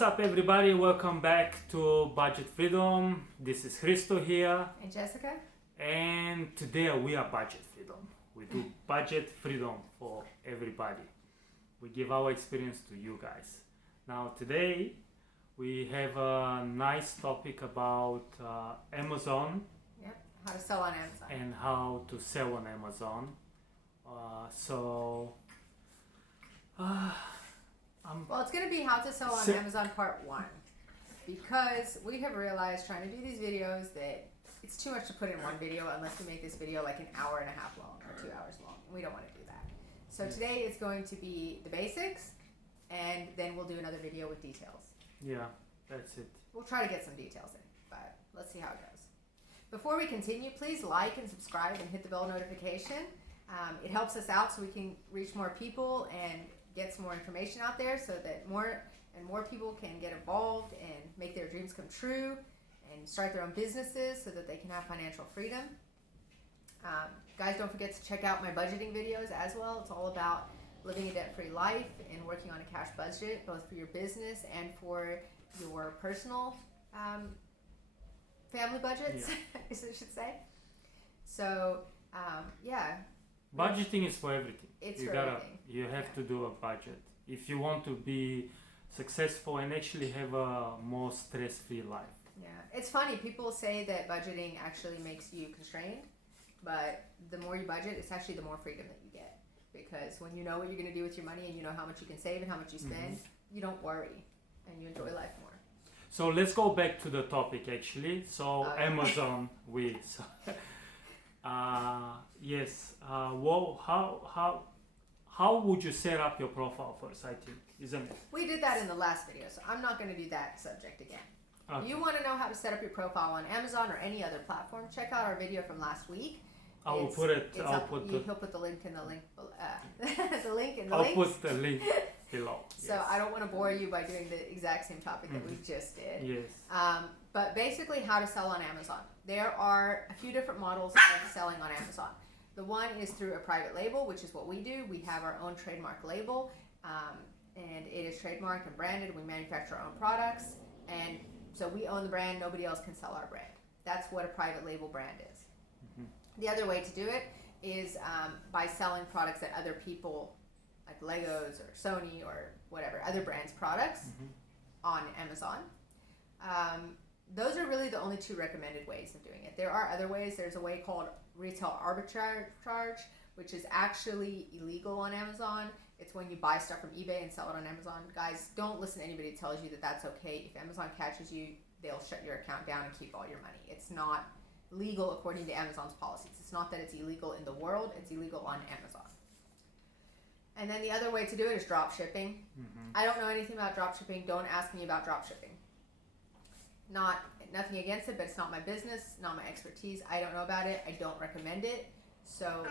What's up, everybody? Welcome back to Budget Freedom. This is Christo here, And Jessica? and today we are Budget Freedom. We do budget freedom for everybody. We give our experience to you guys. Now, today we have a nice topic about Amazon Yep. How to sell on Amazon. and how to sell on Amazon. Well, it's going to be how to sell on So- Amazon part 1. Because we have realized trying to do these videos that it's too much to put in one video unless we make this video like an hour and a half long or 2 hours long. And we don't want to do that. So today it's going to be the basics, and then we'll do another video with details. Yeah, that's it. We'll try to get some details in, but let's see how it goes. Before we continue, please like and subscribe and hit the bell notification. It helps us out so we can reach more people and get some more information out there so that more and more people can get involved and make their dreams come true and start their own businesses so that they can have financial freedom. Guys, don't forget to check out my budgeting videos as well. It's all about living a debt-free life and working on a cash budget, both for your business and for your personal family budgets, I guess I should say. So, yeah. Budgeting is for everything. It's you for everything. You have to do a budget if you want to be successful and actually have a more stress-free life. Yeah, it's funny. People say that budgeting actually makes you constrained, but the more you budget, it's actually the more freedom that you get. Because when you know what you're going to do with your money and you know how much you can save and how much you spend, you don't worry and you enjoy life more. So let's go back to the topic actually. So Okay. Amazon, yes. How would you set up your profile first? I think, isn't it? We did that in the last video, so I'm not going to do that subject again. Okay. You want to know how to set up your profile on Amazon or any other platform, check out our video from last week. I will It's- put it. It's I'll up, put he'll put the link in the link, the link in the I'll links. put the link below. So Yes. I don't want to bore you by doing the exact same topic that we just did. Yes. But basically, how to sell on Amazon. There are a few different models of selling on Amazon. The one is through a private label, which is what we do. We have our own trademark label, and it is trademarked and branded. We manufacture our own products, and so we own the brand. Nobody else can sell our brand. That's what a private label brand is. The other way to do it is by selling products that other people, like Legos or Sony or whatever, other brands' products on Amazon. Those are really the only two recommended ways of doing it. There are other ways. There's a way called retail arbitrage, which is actually illegal on Amazon. It's when you buy stuff from eBay and sell it on Amazon. Guys, don't listen to anybody who tells you that that's okay. If Amazon catches you, they'll shut your account down and keep all your money. It's not legal according to Amazon's policies. It's not that it's illegal in the world, it's illegal on Amazon. And then the other way to do it is drop shipping. I don't know anything about drop shipping. Don't ask me about drop shipping. Nothing against it, but it's not my business, not my expertise. I don't know about it. I don't recommend it, so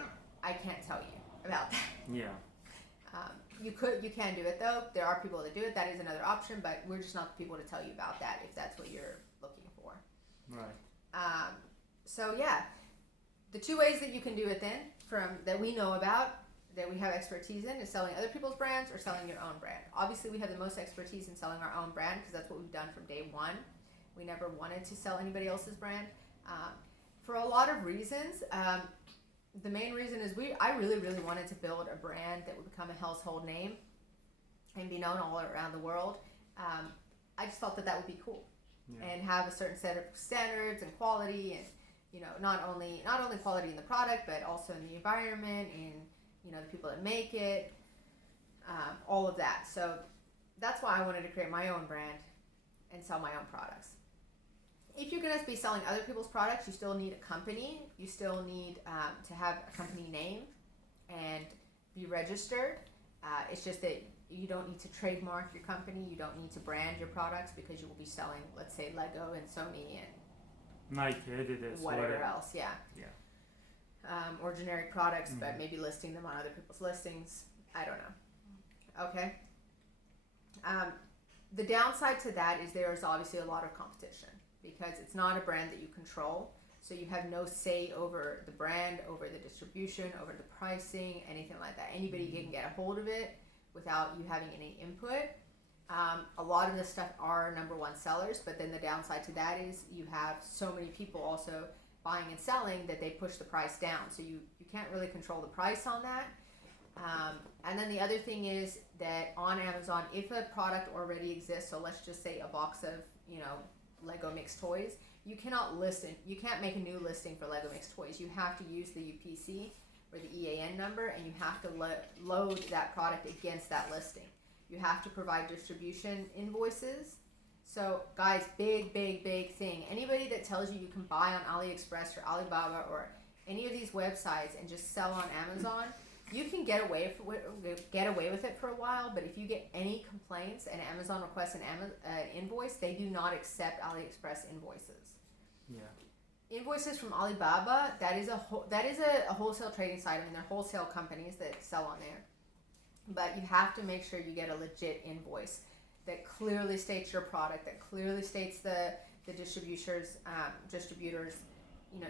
I can't tell you about that. Yeah. You can do it though. There are people that do it. That is another option, but we're just not the people to tell you about that if that's what you're looking for. Right. So yeah, the two ways that you can do it then, from that we know about, that we have expertise in, is selling other people's brands or selling your own brand. Obviously, we have the most expertise in selling our own brand because that's what we've done from day one. We never wanted to sell anybody else's brand for a lot of reasons. The main reason is I really, really wanted to build a brand that would become a household name and be known all around the world. I just thought that would be cool and have a certain set of standards and quality and, you know, not only quality in the product, but also in the environment and, you know, the people that make it, all of that. So that's why I wanted to create my own brand and sell my own products. If you're going to be selling other people's products, you still need a company. You still need to have a company name and be registered. It's just that you don't need to trademark your company. You don't need to brand your products because you will be selling, let's say, Lego and Sony and Nike, Adidas, whatever else, yeah. Or generic products, but maybe listing them on other people's listings. I don't know. Okay. The downside to that is there is obviously a lot of competition because it's not a brand that you control. So you have no say over the brand, over the distribution, over the pricing, anything like that. Anybody can get a hold of it without you having any input. A lot of this stuff are number one sellers, but then the downside to that is you have so many people also buying and selling that they push the price down. So you can't really control the price on that. And then the other thing is that on Amazon, if a product already exists, so let's just say a box of, Lego mixed toys, you cannot list it. You can't make a new listing for Lego mixed toys. You have to use the UPC or the EAN number, and you have to load that product against that listing. You have to provide distribution invoices. So guys, big thing. Anybody that tells you can buy on AliExpress or Alibaba or any of these websites and just sell on Amazon, you can get away with it for a while, but if you get any complaints and Amazon requests an invoice, they do not accept AliExpress invoices. Yeah. Invoices from Alibaba, that is a wholesale trading site. I mean, they're wholesale companies that sell on there. But you have to make sure you get a legit invoice that clearly states your product, that clearly states the distributors'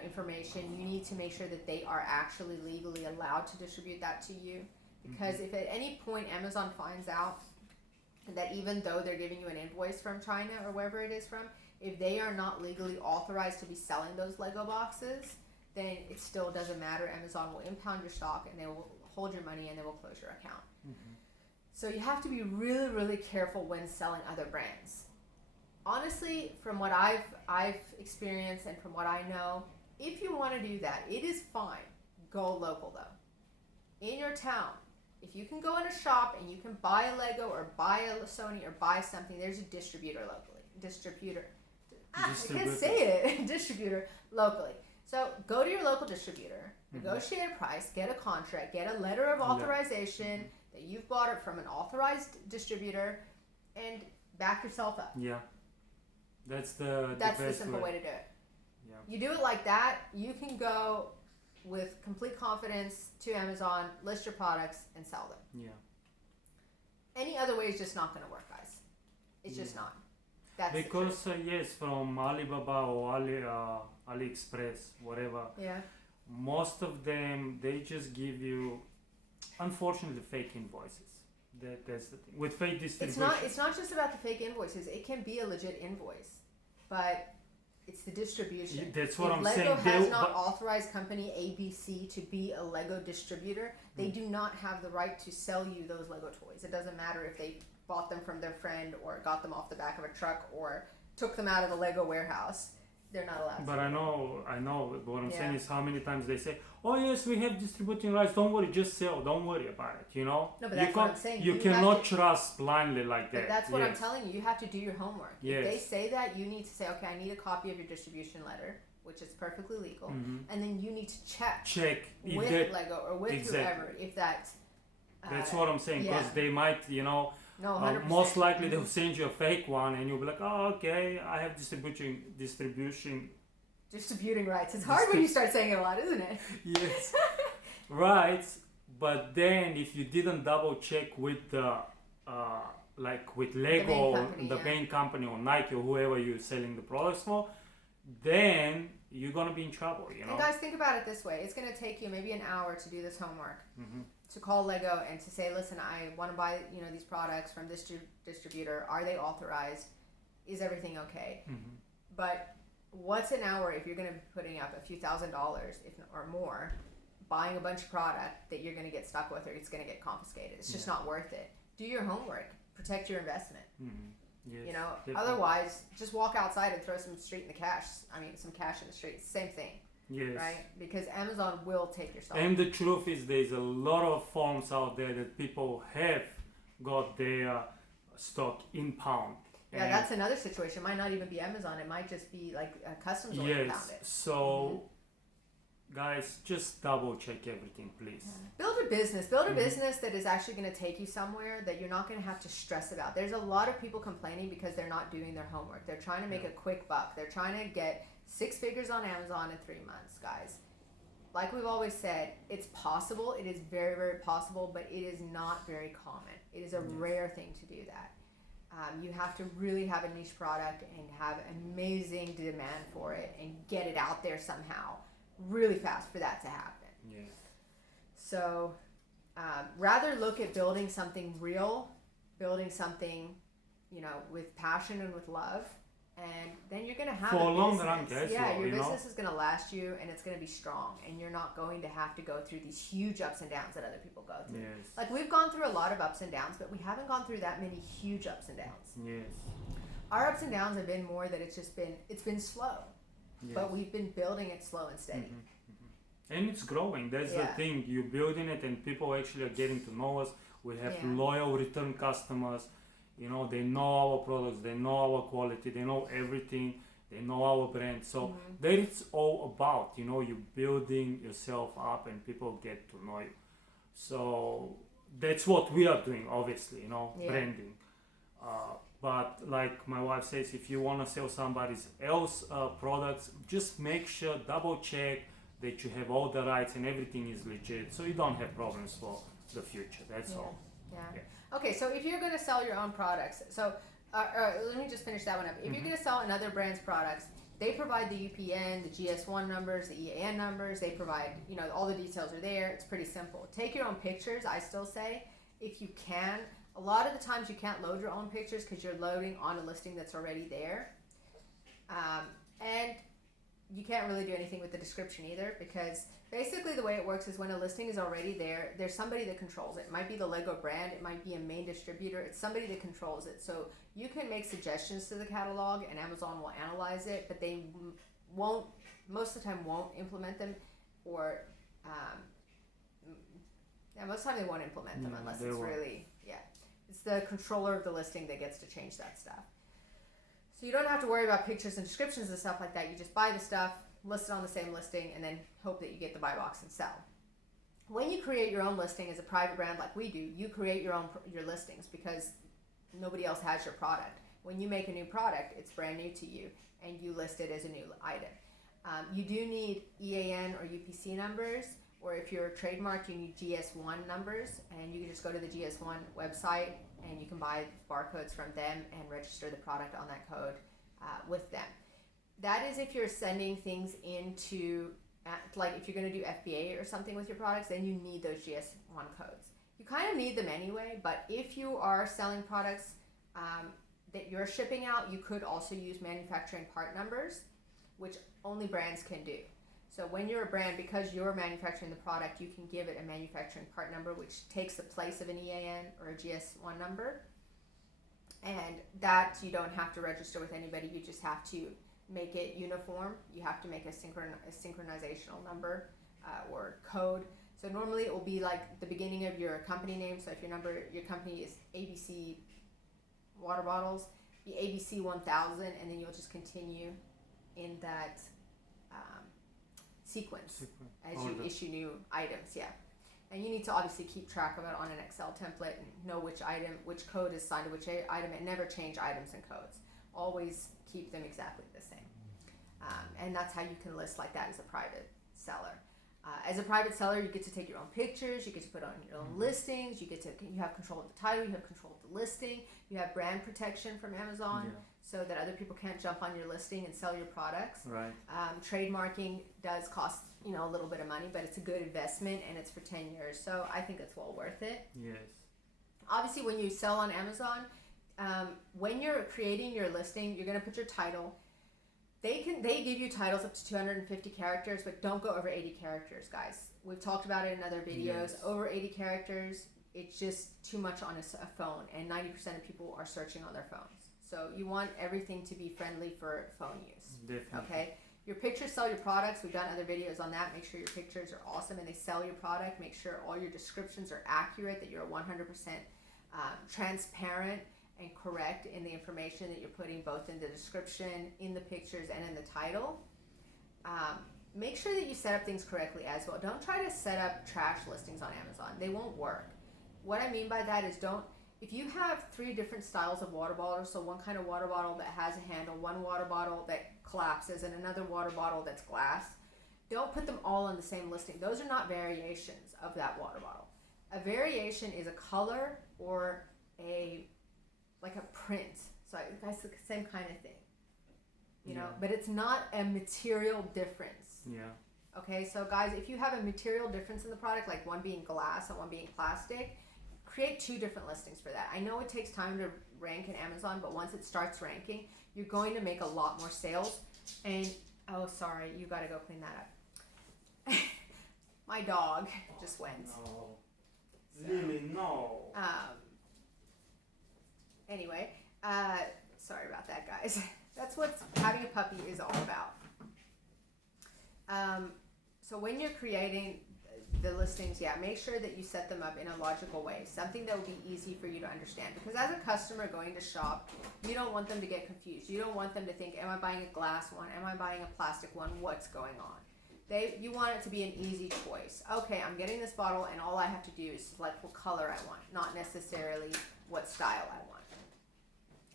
information. You need to make sure that they are actually legally allowed to distribute that to you. Because if at any point Amazon finds out that even though they're giving you an invoice from China or wherever it is from, if they are not legally authorized to be selling those Lego boxes, then it still doesn't matter. Amazon will impound your stock and they will hold your money and they will close your account. So you have to be really careful when selling other brands. Honestly, from what I've experienced and from what I know, if you want to do that, it is fine. Go local though. In your town, if you can go in a shop and you can buy a Lego or buy a Sony or buy something, there's a distributor locally. I can't say it. Distributor locally. So go to your local distributor, negotiate a price, get a contract, get a letter of authorization that you've bought it from an authorized distributor, and back yourself up. Yeah. That's the simple way to do it. Yeah. You do it like that, you can go with complete confidence to Amazon, list your products, and sell them. Yeah. Any other way is just not going to work, guys. It's just not. That's because yes, from Alibaba or AliExpress, whatever. Yeah. Most of them, they just give you, unfortunately, fake invoices. That's the thing. With fake distribution. It's not just about the fake invoices. It can be a legit invoice, but it's the distribution. That's what I'm Lego saying. Lego has not authorized company ABC to be a Lego distributor. They do not have the right to sell you those Lego toys. It doesn't matter if they bought them from their friend or got them off the back of a truck or took them out of the Lego warehouse. They're not allowed. But I know. But what I'm saying is how many times they say, "Oh yes, we have distributing rights. Don't worry, just sell. Don't worry about it." No, but that's what I'm saying. You cannot trust blindly like that. But that's what I'm telling you. You have to do your homework. Yes. If they say that, you need to say, "Okay, I need a copy of your distribution letter," which is perfectly legal, and then you need to check with Lego or with whoever if that's. That's what I'm saying, because they might, No, 100%. most likely they'll send you a fake one, and you'll be like, "Oh, okay, I have distributing rights." It's hard when you start saying it a lot, isn't it? Yes, right. But then if you didn't double check with the with Lego, the main company or Nike or whoever you're selling the products for, then you're gonna be in trouble. And guys, think about it this way: it's gonna take you maybe an hour to do this homework. To call Lego and to say, "Listen, I want to buy these products from this distributor. Are they authorized? Is everything okay?" But what's an hour if you're going to be putting up a few $1,000s or more, buying a bunch of product that you're going to get stuck with or it's going to get confiscated? It's just not worth it. Do your homework. Protect your investment. Yes, Otherwise, just walk outside and throw some cash in the street. Same thing. Yes. Right? Because Amazon will take your stuff. And the truth is, there's a lot of forms out there that people have got their stock in pound. Yeah, that's another situation. It might not even be Amazon. It might just be like customs will impound it. So, guys, just double check everything, please. Build a business. Build a business that is actually going to take you somewhere that you're not going to have to stress about. There's a lot of people complaining because they're not doing their homework. They're trying to make a quick buck. They're trying to get 6 figures on Amazon in 3 months, guys. Like we've always said, it's possible. It is very, very possible, but it is not very common. It is a rare thing to do that. You have to really have a niche product and have amazing demand for it and get it out there somehow really fast for that to happen. Yes. So rather look at building something real, building something with passion and with love, and then you're gonna have For a long business. run, guys. Yeah, well, your you know, business is gonna last you, and it's gonna be strong, and you're not going to have to go through these huge ups and downs that other people go through. yes, Like we've gone through a lot of ups and downs, but we haven't gone through that many huge ups and downs. yes, Our ups and downs have been more that it's been slow, yes. but we've been building it slow and steady. And it's growing. That's the Yeah. thing. You're building it, and people actually are getting to know us. We have Yeah. loyal return customers. You know, they know our products, they know our quality, they know everything, they know our brand. So that it's all about. You know, you're building yourself up, and people get to know you. So that's what we are doing, obviously. You know, Yeah. branding. But like my wife says, if you want to sell somebody else products, just make sure, double check that you have all the rights and everything is legit, so you don't have problems for the future. That's all. Yeah. Okay, so if you're going to sell your own products, so let me just finish that one up. If you're going to sell another brand's products, they provide the UPN, the GS1 numbers, the EAN numbers. They provide, all the details are there. It's pretty simple. Take your own pictures, I still say, if you can. A lot of the times you can't load your own pictures because you're loading on a listing that's already there. And you can't really do anything with the description either, because basically the way it works is when a listing is already there, there's somebody that controls it. It might be the Lego brand, it might be a main distributor, it's somebody that controls it. So you can make suggestions to the catalog and Amazon will analyze it, but they won't, most of the time won't implement them, or most of the time they won't implement them unless it's really, it's the controller of the listing that gets to change that stuff. So you don't have to worry about pictures and descriptions and stuff like that. You just buy the stuff, list it on the same listing, and then hope that you get the buy box and sell. When you create your own listing as a private brand like we do, you create your listings because nobody else has your product. When you make a new product, it's brand new to you, and you list it as a new item. You do need EAN or UPC numbers, or if you're a trademark, you need GS1 numbers, and you can just go to the GS1 website and you can buy barcodes from them and register the product on that code with them. That is if you're sending things into, like if you're going to do FBA or something with your products, then you need those GS1 codes. You kind of need them anyway, but if you are selling products that you're shipping out, you could also use manufacturing part numbers, which only brands can do. So when you're a brand, because you're manufacturing the product, you can give it a manufacturing part number, which takes the place of an EAN or a GS1 number. And that you don't have to register with anybody. You just have to make it uniform. You have to make a synchronizational number or code. So normally it will be like the beginning of your company name. So if your company is ABC water bottles, be ABC 1000, and then you'll just continue in that sequence as you issue new items. And you need to obviously keep track of it on an Excel template and know which code is assigned to which item, and never change items and codes. Always keep them exactly the same. And that's how you can list like that as a private seller. As a private seller, you get to take your own pictures, you get to put on your own listings, you have control of the title, you have control of the listing, you have brand protection from Amazon, so that other people can't jump on your listing and sell your products. Right. Trademarking does cost a little bit of money, but it's a good investment, and it's for 10 years, so I think it's well worth it. Yes. Obviously, when you sell on Amazon, when you're creating your listing, you're going to put your title. They give you titles up to 250 characters, but don't go over 80 characters, guys. We've talked about it in other videos. Yes. Over 80 characters, it's just too much on a phone, and 90% of people are searching on their phones. So you want everything to be friendly for phone use. Definitely. Okay? Your pictures sell your products. We've done other videos on that. Make sure your pictures are awesome and they sell your product. Make sure all your descriptions are accurate, that you're 100% transparent and correct in the information that you're putting, both in the description, in the pictures, and in the title. Make sure that you set up things correctly as well. Don't try to set up trash listings on Amazon. They won't work. What I mean by that is if you have 3 different styles of water bottles, so one kind of water bottle that has a handle, one water bottle that collapses, and another water bottle that's glass, don't put them all on the same listing. Those are not variations of that water bottle. A variation is a color or like a print. So that's the same kind of thing, you know, but it's not a material difference. Okay, so guys, if you have a material difference in the product, like one being glass and one being plastic, create 2 different listings for that. I know it takes time to rank in Amazon, but once it starts ranking, you're going to make a lot more sales. And oh, sorry, you got to go clean that up. My dog just went. No. So, Really, no. Anyway, sorry about that, guys. That's what having a puppy is all about. So when you're creating the listings, make sure that you set them up in a logical way, something that will be easy for you to understand. Because as a customer going to shop, you don't want them to get confused. You don't want them to think, am I buying a glass one? Am I buying a plastic one? What's going on? You want it to be an easy choice. Okay, I'm getting this bottle and all I have to do is select what color I want, not necessarily what style I want.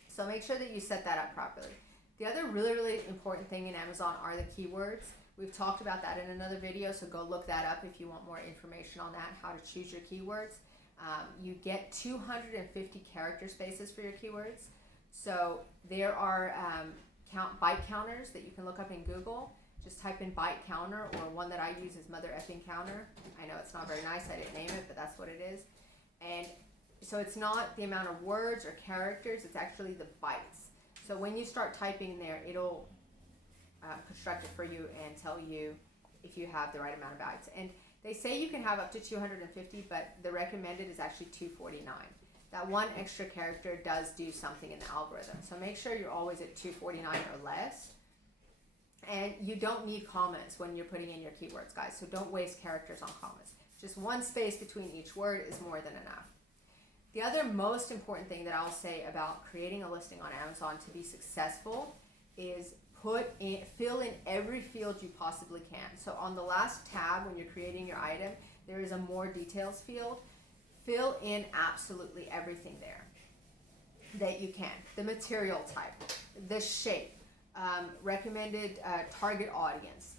So make sure that you set that up properly. The other really, really important thing in Amazon are the keywords. We've talked about that in another video, so go look that up if you want more information on that, how to choose your keywords. You get 250 character spaces for your keywords. So there are byte counters that you can look up in Google. Just type in byte counter, or one that I use is mother effing counter. I know it's not very nice, I didn't name it, but that's what it is. And so it's not the amount of words or characters, it's actually the bytes. So when you start typing there, it'll construct it for you and tell you if you have the right amount of bytes. And they say you can have up to 250, but the recommended is actually 249. That one extra character does do something in the algorithm. So make sure you're always at 249 or less. And you don't need comments when you're putting in your keywords, guys. So don't waste characters on comments. Just one space between each word is more than enough. The other most important thing that I'll say about creating a listing on Amazon to be successful is fill in every field you possibly can. So on the last tab, when you're creating your item, there is a more details field. Fill in absolutely everything there that you can. The material type, the shape, recommended target audience,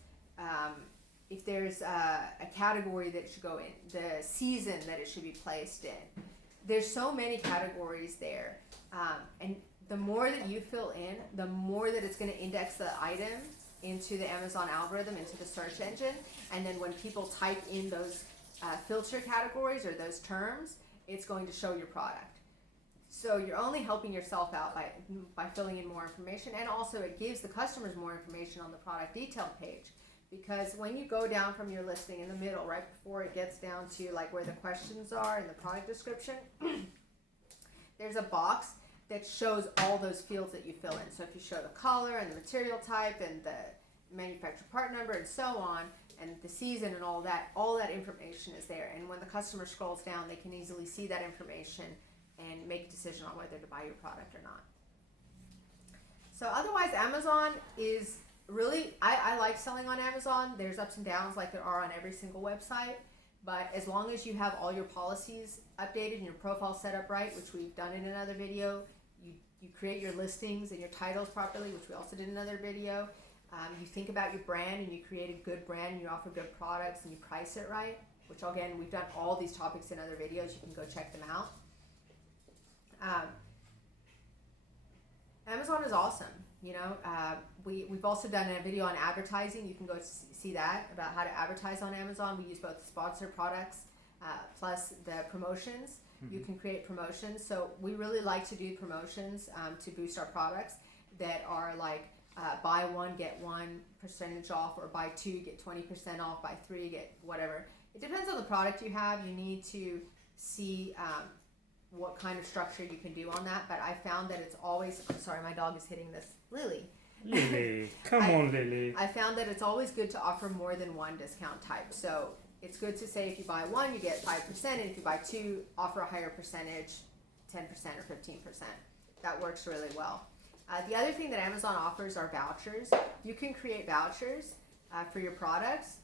if there's a category that it should go in, the season that it should be placed in. There's so many categories there, and the more that you fill in, the more that it's going to index the item into the Amazon algorithm, into the search engine, and then when people type in those filter categories or those terms, it's going to show your product. So you're only helping yourself out by filling in more information, and also it gives the customers more information on the product detail page. Because when you go down from your listing in the middle, right before it gets down to like where the questions are in the product description, there's a box that shows all those fields that you fill in. So if you show the color and the material type and the manufacturer part number and so on, and the season and all that information is there. And when the customer scrolls down, they can easily see that information and make a decision on whether to buy your product or not. So otherwise, Amazon is really, I like selling on Amazon. There's ups and downs like there are on every single website, but as long as you have all your policies updated and your profile set up right, which we've done in another video, you create your listings and your titles properly, which we also did in another video. You think about your brand and you create a good brand and you offer good products and you price it right, which again, we've done all these topics in other videos. You can go check them out. Amazon is awesome. You know, we've also done a video on advertising. You can go see that about how to advertise on Amazon. We use both sponsored products plus the promotions. Mm-hmm. You can create promotions. So we really like to do promotions to boost our products that are like buy one, get 1% off, or buy two, get 20% off, buy three, get whatever. It depends on the product you have. You need to see what kind of structure you can do on that, but I found that it's always, I'm sorry, my dog is hitting this, Lily. Lily, come on, Lily. I found that it's always good to offer more than one discount type. So it's good to say if you buy one, you get 5%, and if you buy two, offer a higher percentage, 10% or 15%. That works really well. The other thing that Amazon offers are vouchers. You can create vouchers for your products.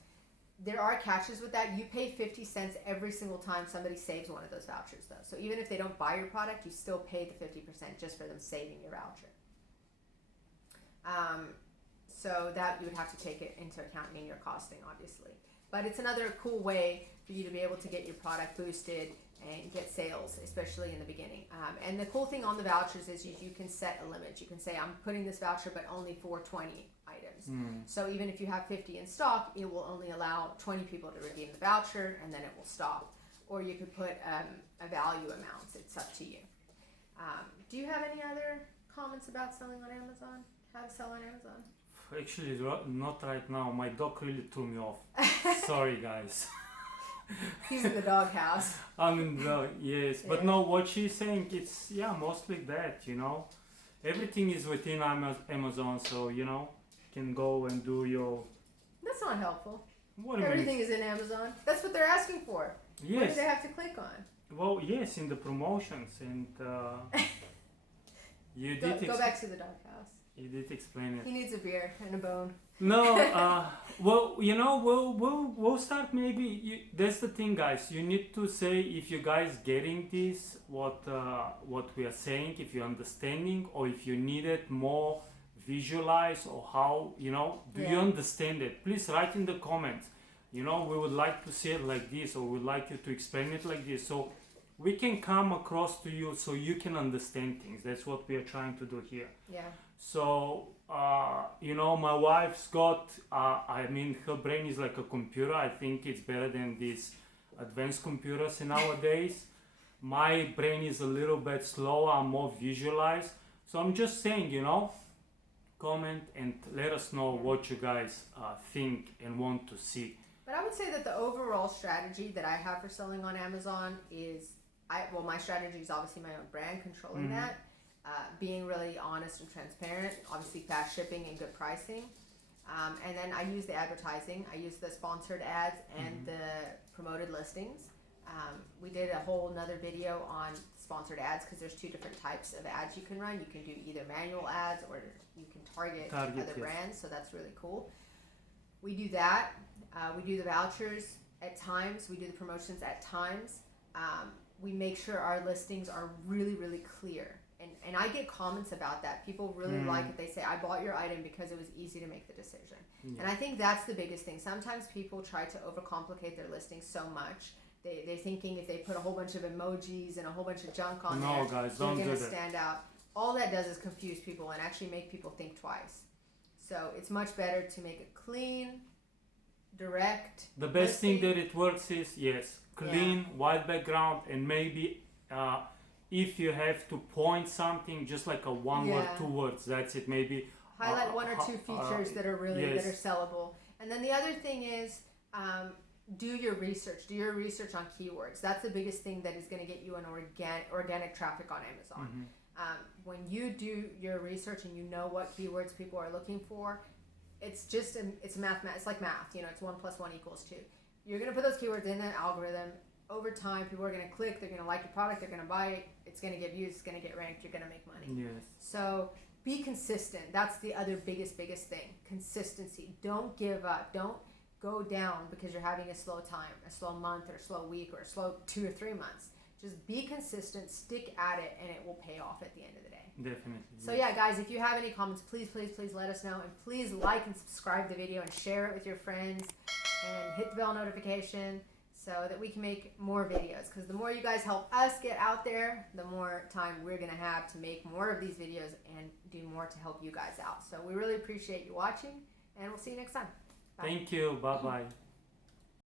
There are catches with that. You pay 50 cents every single time somebody saves one of those vouchers, though. So even if they don't buy your product, you still pay the 50% just for them saving your voucher. So that you would have to take it into account in your costing, obviously. But it's another cool way for you to be able to get your product boosted and get sales, especially in the beginning. And the cool thing on the vouchers is you can set a limit. You can say, I'm putting this voucher, but only for 20 items. So even if you have 50 in stock, it will only allow 20 people to redeem the voucher, and then it will stop. or you could put a value amount. It's up to you. Do you have any other comments about selling on Amazon? How to sell on Amazon? Actually, not right now. My dog really threw me off. Sorry, guys. He's in the doghouse. I mean, yes, but Yeah. no, what she's saying, it's, yeah, mostly that, you know. Everything is within Amazon, so, you know, you can go and do your... That's not helpful. What do you mean? Everything is in Amazon. That's what they're asking for. What do Yes. they have to click on? Well, yes, in the promotions, and you Go, did go back to the doghouse. you did explain it. He needs a beer and a bone. No, well, you know, we'll start maybe. That's the thing, guys. You need to say if you guys getting this, what we are saying, if you're understanding, or if you need it more visualize, or how, you know, do you Yeah. understand it? Please write in the comments. You know, we would like to see it like this, or we'd like you to explain it like this, so we can come across to you, so you can understand things. That's what we are trying to do here. Yeah. So, you know, my wife's got, I mean, her brain is like a computer. I think it's better than these advanced computers nowadays. My brain is a little bit slower, I'm more visualized. So I'm just saying, you know, comment and let us know what you guys think and want to see. But I would say that the overall strategy that I have for selling on Amazon is, my strategy is obviously my own brand, controlling that. Being really honest and transparent, obviously fast shipping and good pricing. And then I use the advertising. I use the sponsored ads and the promoted listings. We did a whole nother video on sponsored ads because there's two different types of ads you can run. You can do either manual ads or you can target other yes. brands, so that's really cool. We do that. We do the vouchers at times. We do the promotions at times. We make sure our listings are really, really clear. And I get comments about that. People really like it. They say, I bought your item because it was easy to make the decision. Yeah. And I think that's the biggest thing. Sometimes people try to overcomplicate their listings so much. They're thinking if they put a whole bunch of emojis and a whole bunch of junk on No, there, guys, they're don't going do to that. stand out. All that does is confuse people and actually make people think twice. So it's much better to make it clean, direct. The best thing listing. that it works is, yes, clean, white background, and maybe if you have to point something, just like a one word, Yeah. 2 words, that's it. Maybe Highlight one or two features that are really yes. that are sellable. And then the other thing is do your research. Do your research on keywords. That's the biggest thing that is going to get you an organic traffic on Amazon. When you do your research and you know what keywords people are looking for, it's just it's it's like math. You know, it's 1 + 1 = 2. You're going to put those keywords in the algorithm. Over time, people are going to click. They're going to like your product. They're going to buy it. It's going to get views. It's going to get ranked. You're going to make money. Yes. So be consistent. That's the other biggest thing. Consistency. Don't give up. Don't go down because you're having a slow time, a slow month, or a slow week, or a slow 2 or 3 months. Just be consistent, stick at it, and it will pay off at the end of the day. Definitely. So yeah, guys, if you have any comments, please let us know. And please like and subscribe the video and share it with your friends. And hit the bell notification so that we can make more videos. Because the more you guys help us get out there, the more time we're going to have to make more of these videos and do more to help you guys out. So we really appreciate you watching, and we'll see you next time. Bye. Thank you. Bye-bye.